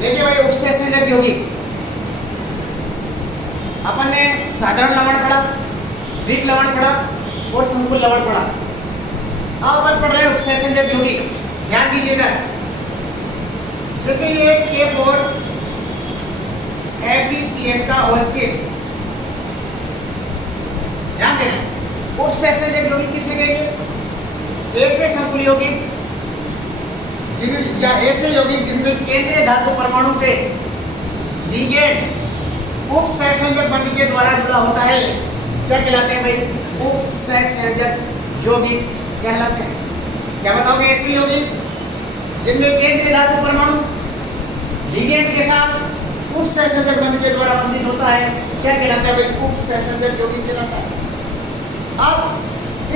देखिए भाई, उपसंयोजक यौगिक अपन ने साधारण लवण पढ़ा, द्विक लवण पढ़ा और संकुल लवण पढ़ा। अब अपन पढ़ रहे हैं उपसंयोजक यौगिक। ध्यान दीजिएगा, जैसे ये K4 FeCN का होल 6। ध्यान देना, उपसंयोजक यौगिक किसे कहेंगे? ऐसे संकुल यौगिक या ऐसे यौगिक जिसमें केंद्रीय धातु परमाणु से लिगेंड उपसंयोजक बंध के द्वारा जुड़ा होता है, क्या कहलाते हैं भाई? उपसंयोजक यौगिक कहलाते हैं। क्या बताओगे? ऐसे यौगिक जिनमें केंद्रीय धातु परमाणु लिगेंड के साथ उपसंयोजक बंध के द्वारा बंधित होता है, क्या कहलाता है भाई? उपसंयोजक यौगिक कहलाता है। अब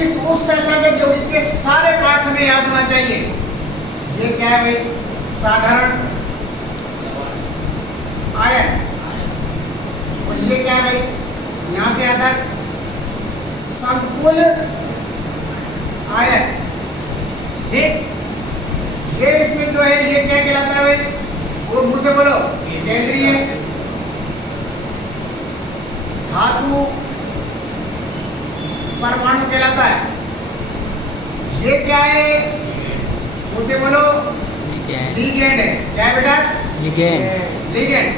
इस उपसंयोजक यौगिक के सारे पार्ट्स हमें याद होना चाहिए। ये क्या है भाई? साधारण आयन। और ये क्या है भाई? यहां से आता है संकुल आयन। ठीक, ये इसमें जो है ये क्या कहलाता है भाई? वो मुंह से बोलो, केंद्रीय धातु परमाणु कहलाता है। ये क्या है? उसे बोलो लिगेंड है। क्या है बेटा? लिगेंड।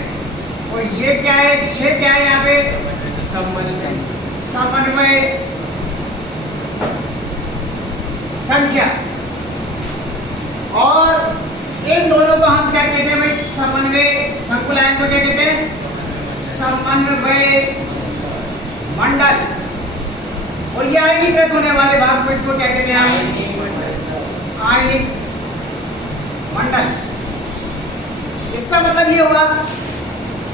और ये क्या है? 6 क्या है यहाँ पे? समन्वय संख्या। और इन दोनों को हम क्या कहते हैं भाई? समन्वय संकुल आयन को क्या कहते हैं? समन्वय मंडल। और ये आयनीकृत होने वाले भाग को इसको क्या कहते हैं हम? आयनिक मंडल। इसका मतलब ये होगा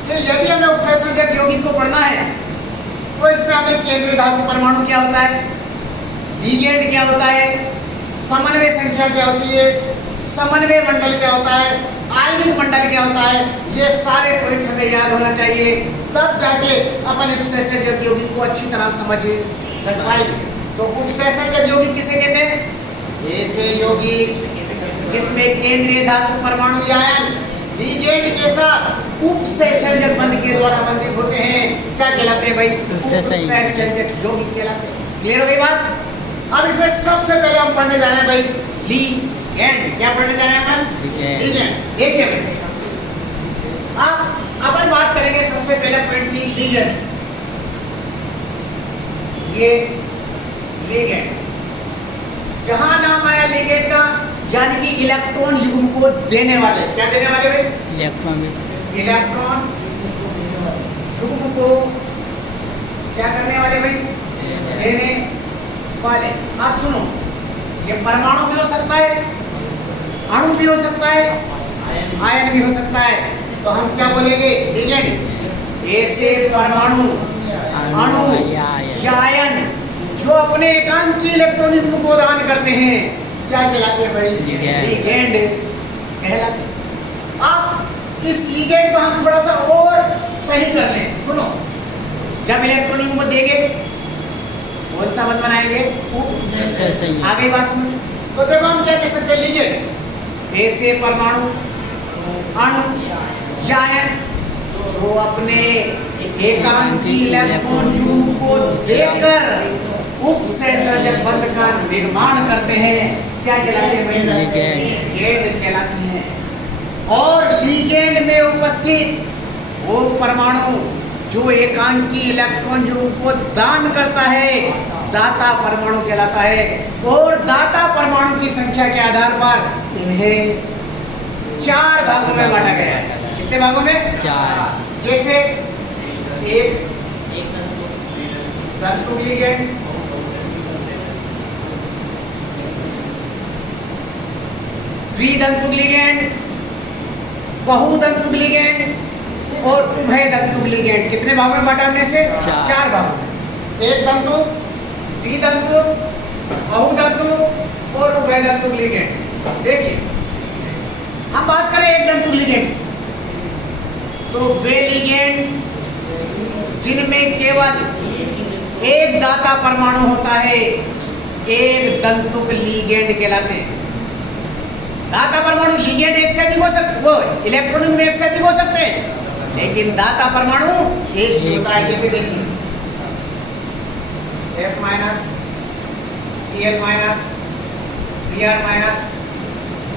कि यदि हमें उपसंयोजक यौगिक को पढ़ना है तो इसमें हमें केंद्रीय धातु परमाणु क्या होता है, लिगेंड क्या होता है, समन्वय संख्या क्या होती है, समन्वय मंडल क्या होता है, आयनिक मंडल क्या होता है, ये सारे पॉइंट्स हमें याद होना चाहिए। तब जाके अपन उपसंयोजक यौगिक को अच्छी तरह समझ पाएंगे। तो उपसंयोजक यौगिक किसे कहते हैं? ऐसे यौगिक जिसमें केंद्रीय धातु परमाणु या आयन लिगेंड के साथ उपसंयोजक बंध के द्वारा बंधित होते हैं, क्या कहलाते हैं भाई? उपसंयोजक यौगिक कहलाते हैं। क्लियर हो गई बात? अब इसमें सबसे पहले हम पढ़ने जा रहे हैं भाई लिगेंड। क्या पढ़ने जा रहे हैं अपन? लिगेंड। देखिए भाई, अब अपन बात करेंगे सबसे पहले पॉइंट की लिगेंड। ये लिगेंड, जहां नाम आया लिगेंड का, यानी कि इलेक्ट्रॉन युग्म को देने वाले। क्या देने वाले भाई? इलेक्ट्रॉन युग्म को क्या करने वाले भाई? देने वाले। आप सुनो, ये परमाणु भी हो सकता है, अणु भी हो सकता है, आयन भी हो सकता है। तो हम क्या बोलेंगे? लिगेंड। ऐसे परमाणु, अणु या आयन जो अपने एकांकी इलेक्ट्रॉन युग्म को दान करते हैं, क्या कहलाते हैं भाई? लिगेंड कहलाते हैं। अब इस लिगेंड को हम थोड़ा सा और सही कर लें। सुनो, जब इलेक्ट्रॉन युग्म देंगे कौन सा मत बनाएंगे? आगे बात समझ। तो देखो हम क्या कह सकते हैं? लिगेंड ऐसे परमाणु, अणु या आयन जो अपने एकांकी इलेक्ट्रॉन युग्म को देकर उपसंयोजक बंध का निर्माण करते हैं, क्या कहलाते हैं भाई? लिगेंड कहलाते हैं। और लिगेंड में उपस्थित वो परमाणु जो एकांकी इलेक्ट्रॉन युग्म को दान करता है, दाता परमाणु कहलाता है। और दाता परमाणु की संख्या के आधार पर इन्हें 4 भागों में बांटा गया है। कितने भागों में? 4। जैसे एक धातु लिगेंड, द्विधातु लिगेंड, बहुधातु लिगेंड और उभयधातु लिगेंड। कितने भागों में बांटा हमने से? 4 भागों में। एक धातु, द्विधातु, बहुधातु और उभयधातु लिगेंड। देखिए, हम बात करें एक धातु लिगेंड, तो वे लिगेंड जिनमें केवल एक दाता परमाणु होता है, एक दंतुक लिगेंड कहलाते हैं। दाता परमाणु लिगेंड एक से अधिक हो सकते, वो इलेक्ट्रॉनिक में एक से अधिक हो सकते हैं, लेकिन दाता परमाणु एक ही होता है। जैसे देखिए F minus Cl minus Br minus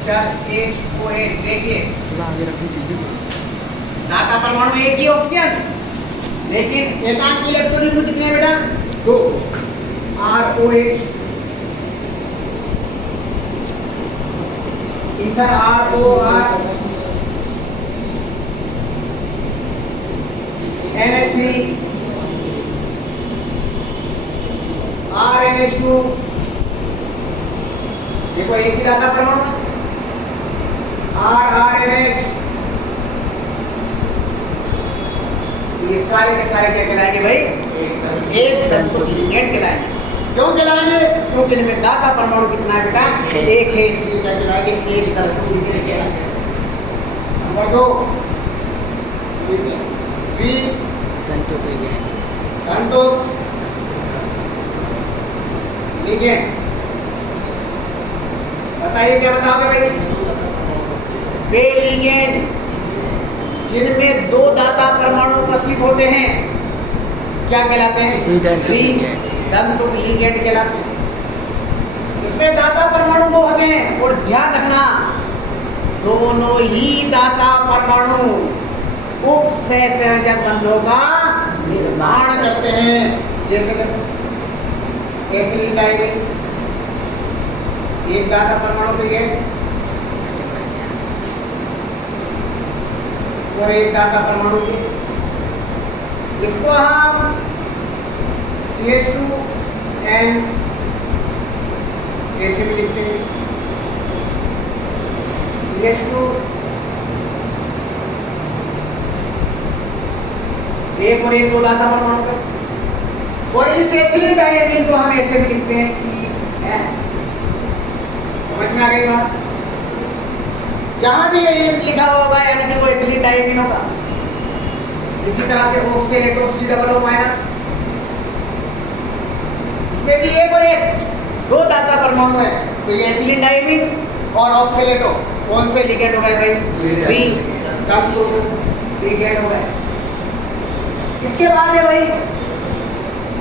चल HOH। देखिए दाता परमाणु एक ही ऑक्सीजन, लेकिन एकांक इलेक्ट्रॉनिक में कितने हैं बेटा? 2 ROH, ether ROR, NH3, RNH2। देखो एक ही दाता परमाणु RRNH, ये सारे के सारे क्या कहलाएंगे भाई? एक तंतु लिगेंड कहलाएंगे। क्यों कहलाएंगे? क्योंकि इनमें दाता परमाणु कितना है बेटा? एक है, इसलिए क्या कहलाएंगे? एक तंतु लिगेंड कहलाएंगे। नंबर 2 द्वि तंतु लिगेंड। बताइए क्या बताओगे भाई? वे लिगेंड जिनमें 2 दाता परमाणु उपस्थित होते हैं क्या कहलाते हैं? द्वितंतु लिगेंड कहलाते हैं। इसमें दाता परमाणु 2 होते हैं, और ध्यान रखना दोनों ही दाता परमाणु उपसहसंयोजक बंधों का निर्माण करते हैं। जैसे एथिलीन डाइमीन, एक दाता परमाणु के लिए और एक दाता परमाणु के, इसको हम CH2N ऐसे भी लिखते हैं। CH2 एक और एक 2 दाता परमाणु का, और इस एथिलीन डाइमीन को हम ऐसे भी लिखते हैं EN। समझ में आ गई बात? जहां भी ये लिखा होगा यानी कि वो एथिलीन डाइमीन होगा। इसी तरह से ऑक्सीलेटो COO माइनस, इसमें भी एक और एक 2 दाता परमाणु है, तो ये एथिलीन डाइमीन और ऑक्सीलेटो कौन से लिगेंड हो गए भाई? द्वितंतु लिगेंड हो गए। इसके बाद है भाई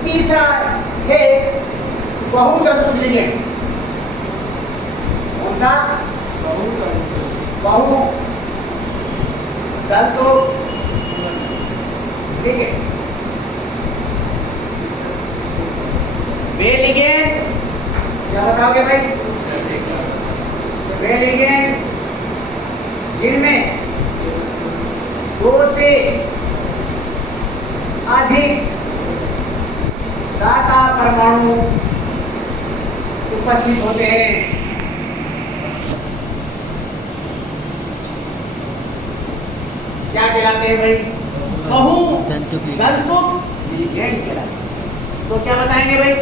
तीसरा है बहुतंतु लिगेंड। कौन सा? बहुतंतु लिगेंड। वे लिगेंड क्या बताओगे भाई? वे लिगेंड जिनमें 2 से अधिक दाता परमाणु उपस्थित होते हैं क्या कहलाते हैं भाई? बहुतंतु लिगेंड कहलाते हैं। तो क्या बताएंगे भाई?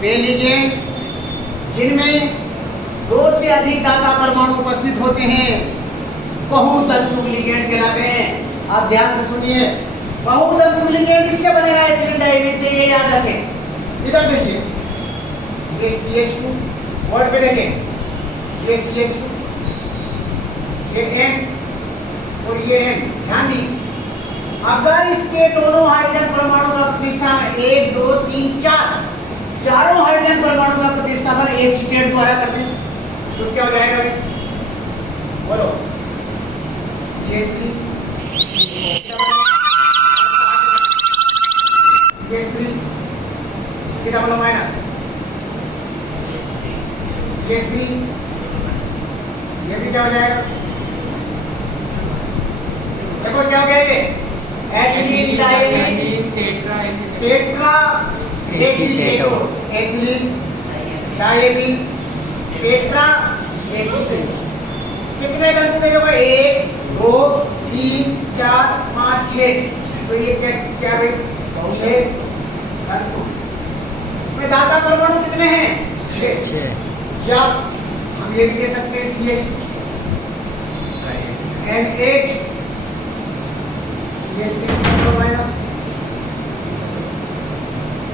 वे लिगेंड जिनमें 2 से अधिक दाता परमाणु उपस्थित होते हैं बहुतंतु लिगेंड कहलाते हैं। आप ध्यान से सुनिए, बहुतंतु लिगेंड इससे बनेगा एथिलीन डाइमीन से, ये याद रखें। इधर देखिए ये CH2 बोर्ड पे देखें, ये CH2, ये N और ये N। ध्यान दी, अगर इसके दोनों हाइड्रोजन परमाणु का प्रतिस्थापन 1 2 3 4 चारों हाइड्रोजन परमाणु का प्रतिस्थापन एसीटेट द्वारा कर दें तो क्या हो जाएगा भाई? बोलो। CH3 CH3 माइनस CH3, ये भी क्या हो जाएगा? देखो क्या हो गया ये? Ethylene diamine tetra acetate, ethylene diamine tetra acetate. कितने तंतु में देखो? 1 2 3 4 5 6। तो ये क्या भाई? 6 तंतु। इसमें दाता परमाणु कितने हैं? 6। या हम ये भी कह सकते हैं CH NH CH3 minus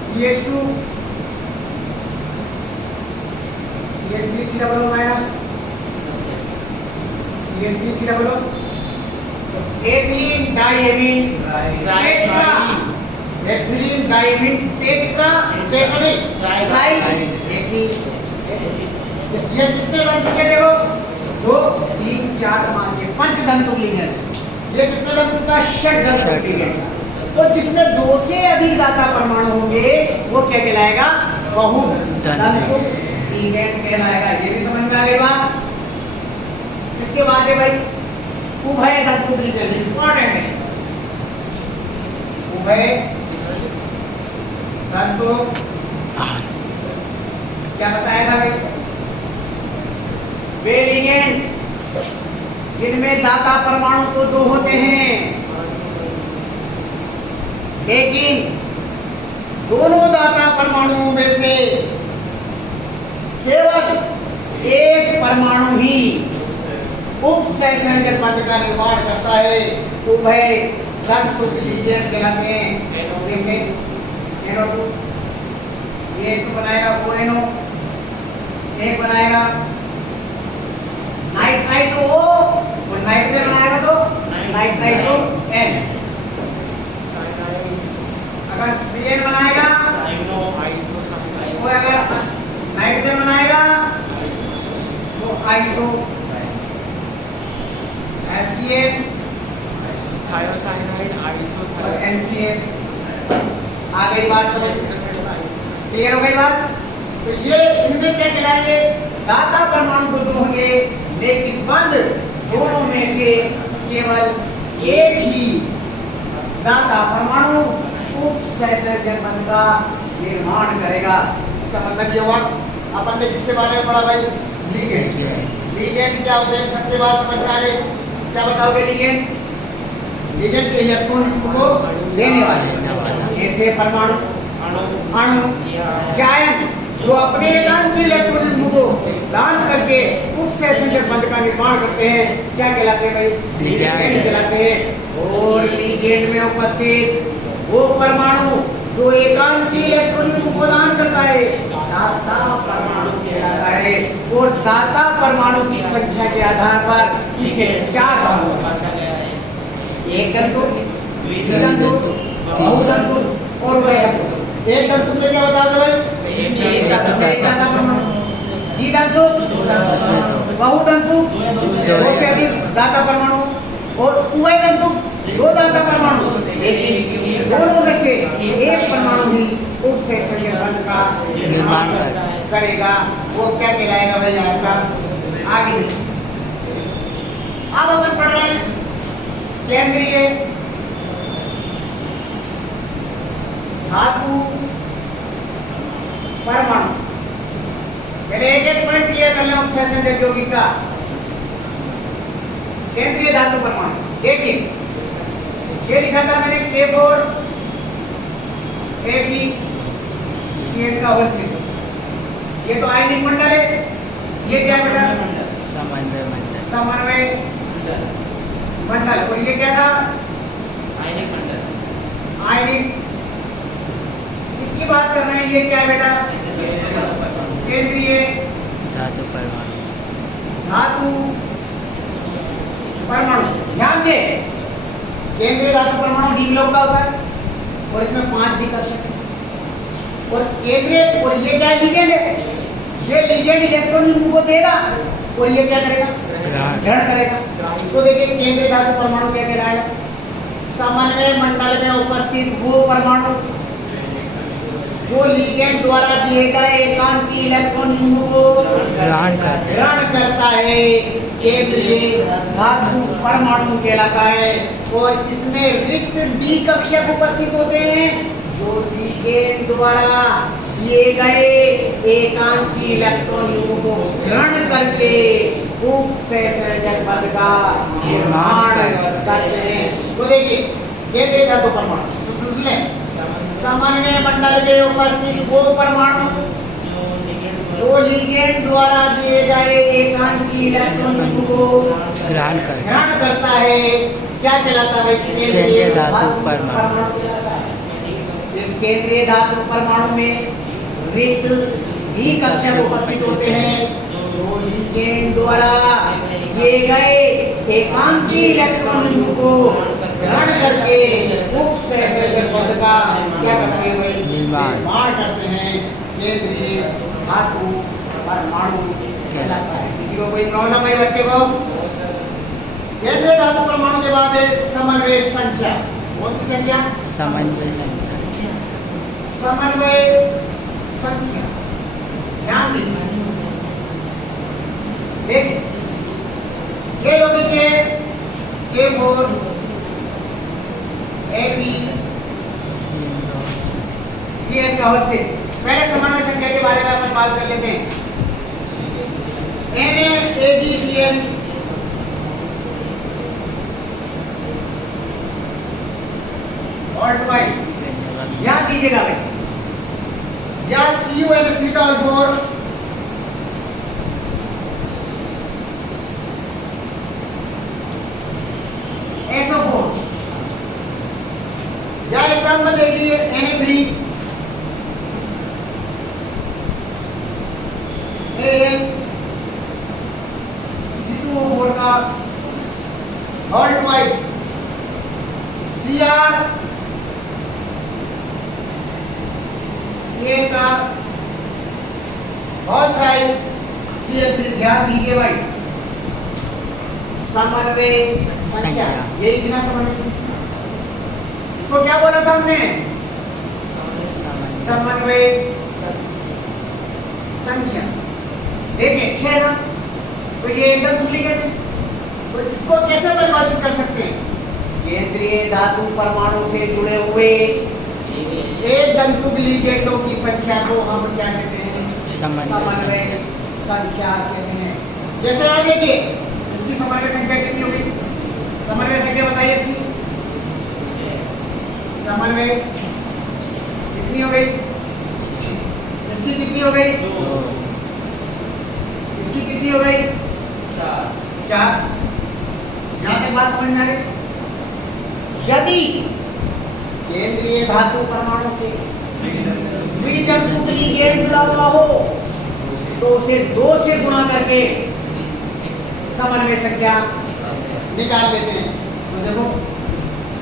CH2 CH3 minus CH3 ethylene diamine tetra, ethylene diamine tetra टेट्राने ट्राई एसिड। इसलिए कितने दंतु के देखो 2 3 4 5 6 पंचदंतु लिगेंड। ये कितने दंतु का षटदंतु लिगेंड। तो जिसमें 2 से अधिक दाता परमाणु होंगे वो क्या कहलाएगा? बहुदंतु लिगेंड कहलाएगा। ये भी समझ में आ गई बात। इसके बाद है भाई उभय दंतु लिगेंड, इंपॉर्टेंट है। उभय दंतु क्या बताया था भाई? वे लिगेंड जिनमें दाता परमाणु तो 2 होते हैं, लेकिन दोनों दाता परमाणुओं में से केवल एक परमाणु ही उपसंयोजक पद का निर्माण करता है। उभय दंतु लिगेंड कहलाते हैं। जैसे NO2 ये तो बनाएगा ONO, एक बनाएगा नाइट्राइटो O और नाइट्रोजन बनाएगा तो नाइट्राइटो N। अगर CN बनाएगा और अगर नाइट्रोजन बनाएगा तो आइसो। HCN थायोसाइनाइड आइसो और NCS। आ गई बात समझ? क्लियर हो गई बात? तो ये इनमें क्या कहलाएंगे? दाता परमाणु तो 2 होंगे, लेकिन बंध दोनों में से केवल एक ही दाता परमाणु उपसंयोजक बंध का निर्माण करेगा। इसका मतलब ये हुआ अपन ने किसके बारे में पढ़ा भाई? लिगेंड। लिगेंड क्या होते हैं? सबके बाद समझ में आ गए। क्या बताओगे लिगेंड? लिगेंड इलेक्ट्रॉन को देने वाले ऐसे परमाणु अणु आयन जो अपने एकांक इलेक्ट्रॉन को दान करके उपसंयोजक बंध का निर्माण करते हैं, क्या कहलाते हैं भाई? लिगेंड कहलाते हैं। और लिगेंड में उपस्थित वो परमाणु जो एकांक इलेक्ट्रॉन को दान करता है दाता परमाणु कहलाता है। और दाता परमाणु की संख्या के आधार पर इसे 4 भागों में बांटा गया है। एक दंतु, द्विदंतु, बहुदंतु और उभयदंतु। एक दंतु में क्या बताओगे भाई? एक दाता परमाणु, द्विदंतु, बहुदंतु 2 से अधिक दाता परमाणु और उभयदंतु 2 दाता परमाणु। लेकिन दोनों में से एक परमाणु ही उपसंयोजक बंध का निर्माण करेगा। वो क्या कहलाएगा भाई? आपका आगे देखिए। अब अपन पढ़ रहे हैं केंद्रीय धातु परमाणु। पहले एक पॉइंट क्लियर कर लें उपसंयोजक यौगिक का। केंद्रीय धातु परमाणु देखिए, ये लिखा था मैंने K4 FeCN का होल 6। ये तो आयनिक मंडल है। ये क्या बेटा? समन्वय मंडल। और ये क्या था? आयनिक। इसकी बात कर रहे हैं। ये क्या है बेटा? केंद्रीय धातु परमाणु। ध्यान दे, केंद्रीय धातु परमाणु डी ब्लॉक का होता है और इसमें 5 डी कक्षक है। और केंद्रीय, और ये क्या लिगेंड है? ये लिगेंड इलेक्ट्रॉन को देगा और ये क्या करेगा? ग्रहण करेगा। तो देखिए केंद्रीय धातु परमाणु क्या कहलाएगा? समन्वय मंडल में उपस्थित वो परमाणु जो लिगेंड द्वारा दिए गए एकांकी इलेक्ट्रॉन को ग्रहण करता है, केंद्रीय धातु परमाणु कहलाता है। और इसमें रिक्त डी कक्षक उपस्थित होते हैं जो लिगेंड द्वारा दिए गए एकांकी इलेक्ट्रॉन को ग्रहण करके उपसंयोजक बंध का निर्माण करते हैं। तो देखिए केंद्रीय धातु परमाणु समन्वय मंडल में उपस्थित वो परमाणु जो लिगेंड द्वारा दिए गए एकांकी इलेक्ट्रॉन को ग्रहण करता है, क्या कहलाता है? केंद्रीय धातु परमाणु। इस केंद्रीय धातु परमाणु में रिक्त डी कक्षक उपस्थित होते हैं जो लिगेंड द्वारा किए गए एकांकी इलेक्ट्रॉन को ग्रहण करके उपसहसंयोजक पद का क्या करते हैं भाई? निर्माण करते हैं। केंद्रीय धातु परमाणु कहलाता है। किसी को कोई प्रॉब्लम है बच्चे को? केंद्रीय धातु परमाणु के बाद है समन्वय संख्या। कौन सी संख्या? समन्वय संख्या। समन्वय संख्या ध्यान दीजिए। देखिए ये यौगिक है A4 Fe Cl का होल 6। पहले समन्वय संख्या के बारे में अपन बात कर लेते हैं। NaAgCl और ट्वाइस याद कीजिएगा भाई, या CuNH3 SO4 या एग्जाम्पल देखिए Na3 C2O4 का और ट्वाइस Cr ये का और थ्राइस Cl3। ध्यान दीजिए भाई, समन्वय संख्या ये इतना समन्वय संख्या। इसको क्या बोला था हमने? समन्वय संख्या। देखिए 6 ना, तो ये एकदम डुप्लीकेट है। तो इसको कैसे परिभाषित कर सकते हैं? केंद्रीय धातु परमाणु से जुड़े हुए एक तंतु लिगेंडों की संख्या को हम क्या कहते हैं? समन्वय संख्या कहते हैं। जैसे आ देखिए इसकी समन्वय संख्या कितनी होगी? समन्वय संख्या बताइए इसकी। समन्वय कितनी हो गई? इसकी कितनी हो गई? इसकी कितनी हो गई? 4। यहां तक बात समझ में आ गई? यदि केंद्रीय धातु परमाणु से द्वितंतु लिगेंड जुड़ा हुआ हो तो उसे 2 से गुणा करके समन्वय संख्या निकाल लेते हैं। तो देखो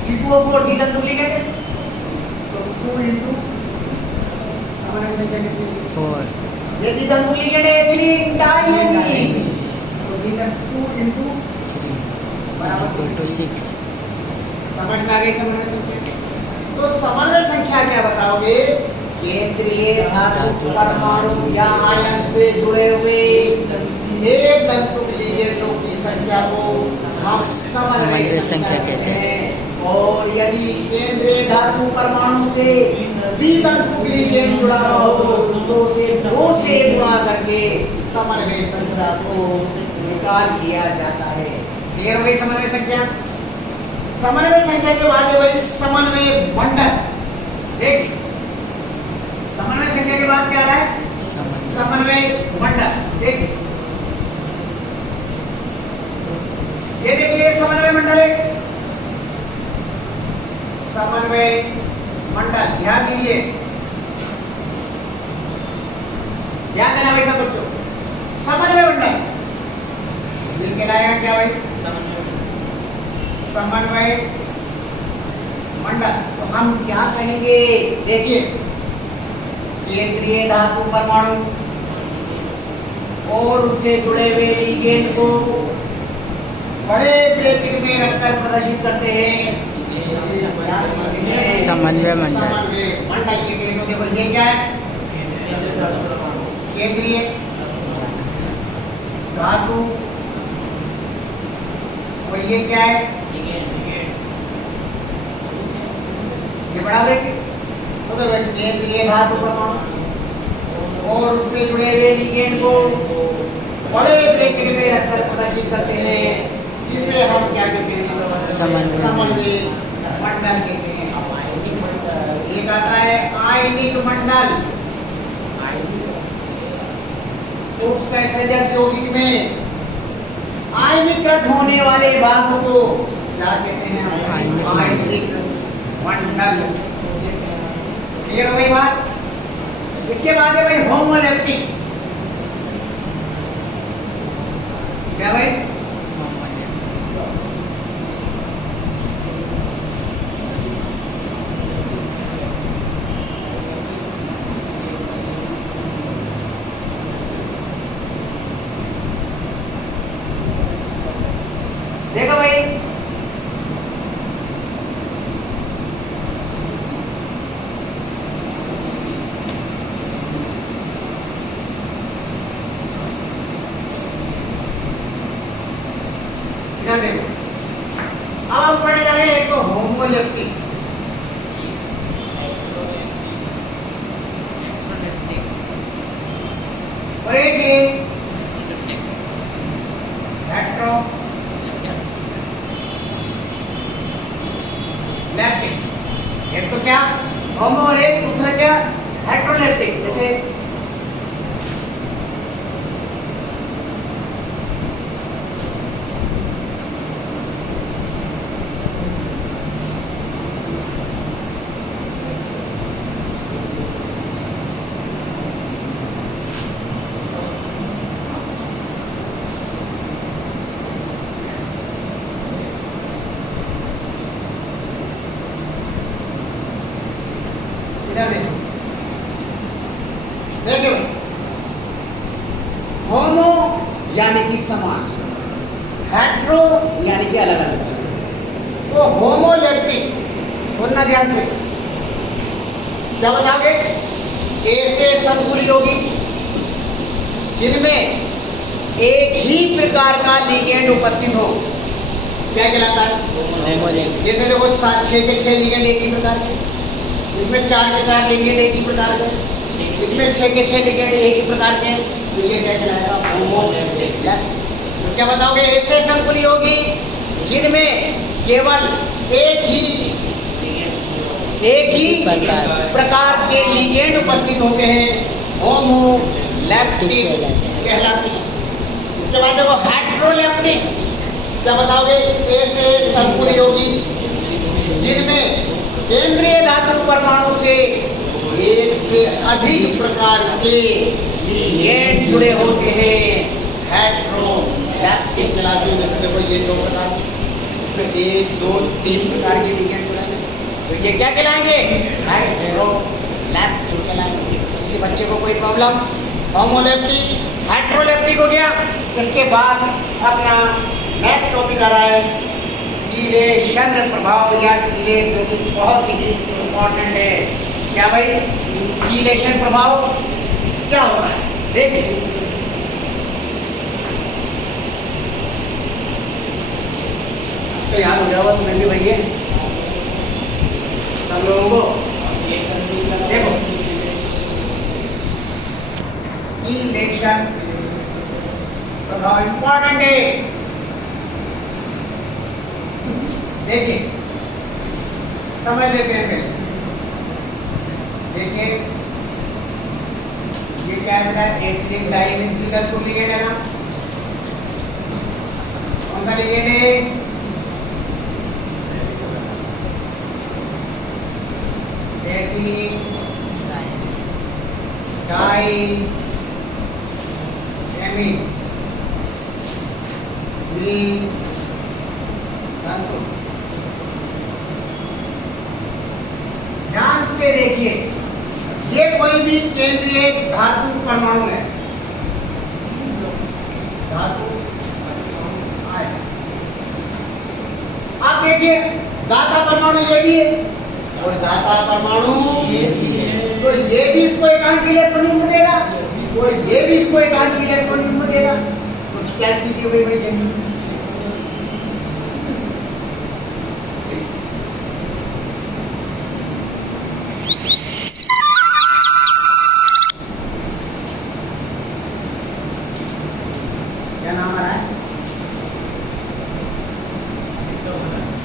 C2O4 द्वितंतु लिगेंड है, तो 2 into समन्वय संख्या कितनी? 4। ये द्वितंतु लिगेंड है 3 डाइएमिन, तो द्वितंतु 2 into बराबर 6। समझ में आ गई समन्वय संख्या? तो समन्वय संख्या क्या बताओगे? केंद्रीय धातु परमाणु या आयन से जुड़े हुए एक तंतु लिगेंडों की संख्या को हम समन्वय संख्या कहते हैं। और यदि केंद्रीय धातु परमाणु से द्वितंतु लिगेंड जुड़ा हुआ हो तो उसे 2 से गुणा करके समन्वय संख्या को निकाल लिया जाता है। क्लियर हो गई समन्वय संख्या? समन्वय संख्या के बाद है भाई समन्वय मंडल। देख समन्वय संख्या के बाद क्या आ रहा है? समन्वय मंडल। देख ये देखिए समन्वय मंडल है, समन्वय मंडल। ध्यान दीजिए, ध्यान देना भाई सब बच्चों। समन्वय मंडल ये कहलाएगा क्या भाई? समन्वय मंडल। तो हम क्या कहेंगे? देखिए केंद्रीय धातु परमाणु और उससे जुड़े हुए लिगेंड को बड़े ब्रैकेट में रखकर प्रदर्शित करते हैं। समन्वय मंडल। समन्वय मंडल के केंद्र देखो ये क्या है? केंद्रीय धातु। और ये क्या है? ये बड़ा ब्रैकेट। तो केंद्रीय धातु परमाणु और उससे जुड़े हुए लिगेंड को बड़े ब्रैकेट में रखकर प्रदर्शित करते हैं, जिसे हम क्या कहते हैं? समन्वय मंडल कहते हैं। एक आता है आयनिक मंडल। उपसहसंयोजक यौगिक में आयनीकृत होने वाले भागों को क्या कहते हैं? आयनिक मंडल। क्लियर हो गई बात? इसके बाद है भाई होमोलैप्टिक। क्या भाई? देखो भाई, ध्यान देखो, अब हम पढ़ने जा रहे हैं एक होमोलेप्टिक, और एक है हेट्रो लैप्टिक। एक तो क्या होमो और एक दूसरा क्या हेट्रोलैप्टिक। जैसे देखिए भाई, होमो यानी कि समान, हेट्रो यानी कि अलग अलग। तो होमोलेप्टिक, सुनना ध्यान से, क्या बताओगे? ऐसे समतुल्य यौगिक जिनमें एक ही प्रकार का लिगेंड उपस्थित हो, क्या कहलाता है? जैसे देखो 6 के 6 लिगेंड एक ही प्रकार के, इसमें 4 के 4 लिगेंड एक ही प्रकार के, इसमें 6 के 6 लिगेंड एक ही प्रकार के, तो ये क्या कहलाएगा? होमोलेप्टिक। तो क्या बताओगे? ऐसे समतुल्य यौगिक जिनमें केवल एक ही प्रकार के लिगेंड उपस्थित होते हैं, होमोलेप्टिक कहलाते हैं। इसके बाद देखो हेट्रोलेप्टिक, क्या बताओगे? ऐसे समतुल्य यौगिक जिनमें केंद्रीय धातु परमाणु से एक से अधिक प्रकार के लिगेंड जुड़े होते हैं, हेट्रोलैप्टिक कहलाते हैं। जैसे देखो ये 2 प्रकार, इसमें 1 2 3 प्रकार के लिगेंड जुड़े हैं, तो ये क्या कहलाएंगे? हेट्रोलैप्टिक कहलाएंगे। किसी बच्चे को कोई प्रॉब्लम? होमोलेप्टिक, हेट्रोलेप्टिक हो गया। इसके बाद अपना नेक्स्ट टॉपिक आ रहा है कीलेशन प्रभाव या कीलेट, जो कि बहुत ही इम्पोर्टेंट है। क्या भाई? कीलेशन प्रभाव क्या होता है? देखिए, तो याद हो गया होगा तुम्हें भी भैया, सब लोगों को। देखो, कीलेशन प्रभाव इम्पोर्टेंट है। देखिए, समझ लेते हैं पहले। देखिए, ये क्या है? एथिलीन डाइमीन को लिगेंड है ना? कौन सा लिगेंड है? एथिलीन डाइमीन ध्यान से देखिए, ये कोई भी केंद्रीय धातु परमाणु है, धातु आयन। आप देखिए, दाता परमाणु ये भी है और दाता परमाणु ये भी है, तो ये भी इसको एकांक इलेक्ट्रॉन युग्म देगा और ये भी इसको एकांक इलेक्ट्रॉन युग्म देगा। तो क्या स्थिति हुई भाई? क्या नाम आ रहा है?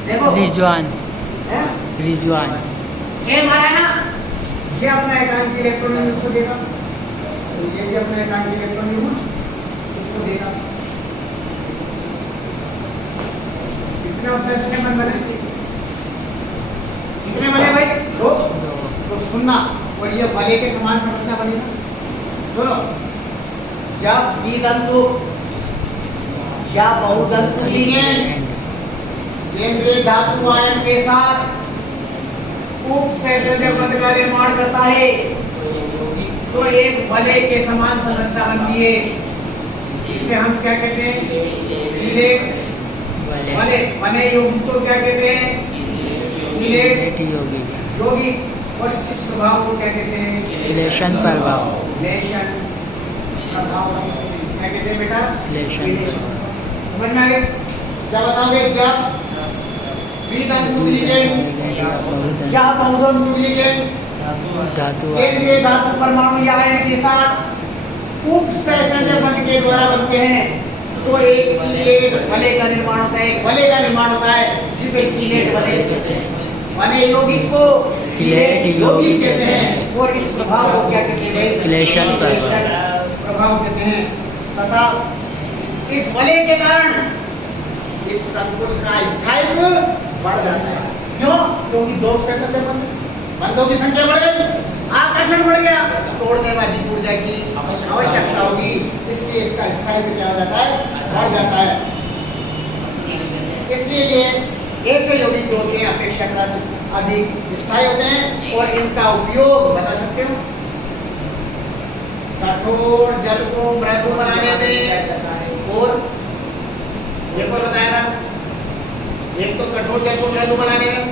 देखो, रिजवान, है? रिजवान। ये हमारा है ना, ये अपना एकांक इलेक्ट्रॉन इसको देगा, तो ये भी अपना एकांक इलेक्ट्रॉन इसको देगा। कितने ऑक्सीजन बंद बने? कितने बने भाई? 2। तो सुनना, और ये भले के समान समझना बनेगा। सुनो, जब द्वितंतु या बहुदंत लिगेंड केंद्रीय धातु आयन के साथ उपसहसंयोजक बंध का निर्माण करता है तो एक वलय के समान संरचना बनती है। इसे हम क्या कहते हैं? ईलेट वलय। वलय यौगिक को क्या कहते हैं? ईलेट यौगिक। और इस प्रभाव को क्या कहते हैं? क्लेशन प्रभाव। क्लेशन प्रभाव क्या कहते हैं बेटा? क्लेशन। समझ में आ गया? क्या बताओगे? जब द्विदंत लिगेंड या बहुदंत लिगेंड धातु केंद्रीय धातु परमाणु या आयन के साथ उपसहसंयोजक बंध के द्वारा बनते हैं तो एक कीलेट वलय का निर्माण होता है। एक वलय का निर्माण होता है जिसे कीलेट वलय कहते हैं। वलय यौगिक को कीलेट यौगिक कहते हैं और इस प्रभाव को क्या कहते हैं? क्लेशन प्रभाव कहते हैं। तथा इस वलय के कारण इस संकुल का स्थायित्व बढ़ जाता है। क्यों? क्योंकि दो सहसंयोजक बंधों की संख्या बढ़ गई, आकर्षण बढ़ गया, तोड़ने वाली ऊर्जा की आवश्यकता होगी, इसलिए इसका स्थायित्व क्या हो जाता है? बढ़ जाता है। इसलिए ये ऐसे यौगिक जो होते हैं अपेक्षाकृत अधिक स्थायी होते हैं और इनका उपयोग बता सकते हो कठोर जल को मृदु बनाने में और एक और बताया था, एक तो कठोर जल को मृदु बनाने में,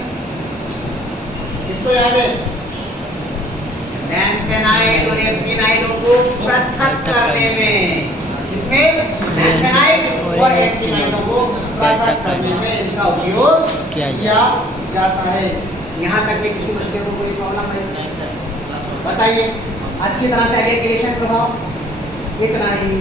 इसको याद है? लैंथेनाइड और एक्टिनाइडों को पृथक करने में, इसमें लैंथेनाइड और एक्टिनाइडों को पृथक करने में इनका उपयोग किया जाता है। यहाँ तक भी किसी बच्चे को कोई प्रॉब्लम है? बताइए अच्छी तरह से आगे क्लेशन प्रभाव इतना ही।